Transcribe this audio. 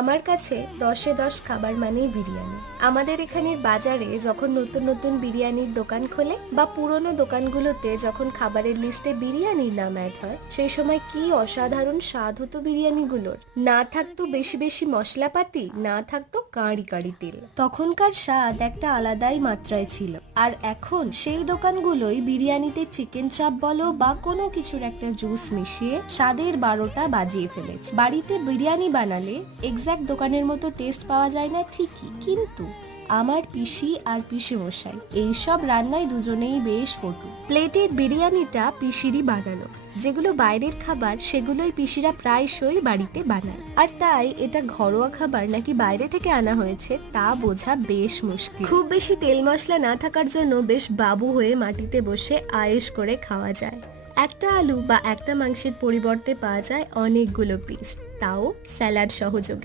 আমার কাছে 10-এ 10 খাবার মানেই বিরিয়ানি। আমাদের এখানের বাজারে যখন নতুন নতুন বিরিয়ানির দোকান খোলে বা পুরনো দোকানগুলোতে যখন খাবারের লিস্টে বিরিয়ানির নাম অ্যাড হয়, সেই সময় কি অসাধারণ স্বাদ হতো বিরিয়ানিগুলোর। না থাকতো বেশি বেশি মশলাপাতি, না থাকতো কাঁড়ি কাঁড়ি তেল। তখনকার স্বাদ একটা আলাদাই মাত্রায় ছিল। আর এখন সেই দোকানগুলোই বিরিয়ানিতে চিকেন চাপ বলো বা কোনো কিছুর একটা জুস মিশিয়ে স্বাদের 12টা বাজিয়ে ফেলেছে। বাড়িতে বিরিয়ানি বানালে এক্সাক্ট দোকানের মতো টেস্ট পাওয়া যায় না ঠিকই, কিন্তু আমার পিসি আর পিসেমশাই এইসব রান্নায় দুজনেই বেশ পটু। প্লেটের বিরিয়ানিটা পিসিরই বানানো, যেগুলো বাইরের খাবার সেগুলোই পিসিরা প্রায়শই বাড়িতে বানায়। আর তাই এটা ঘরোয়া খাবার নাকি বাইরে থেকে আনা হয়েছে তা বোঝা বেশ মুশকিল। খুব বেশি তেল মশলা না থাকার জন্য বেশ বাবু হয়ে মাটিতে বসে আয়েশ করে খাওয়া যায়। একটা আলু বা একটা মাংসের পরিবর্তে পাওয়া যায় অনেকগুলো পিস, তাও স্যালাড সহযোগে।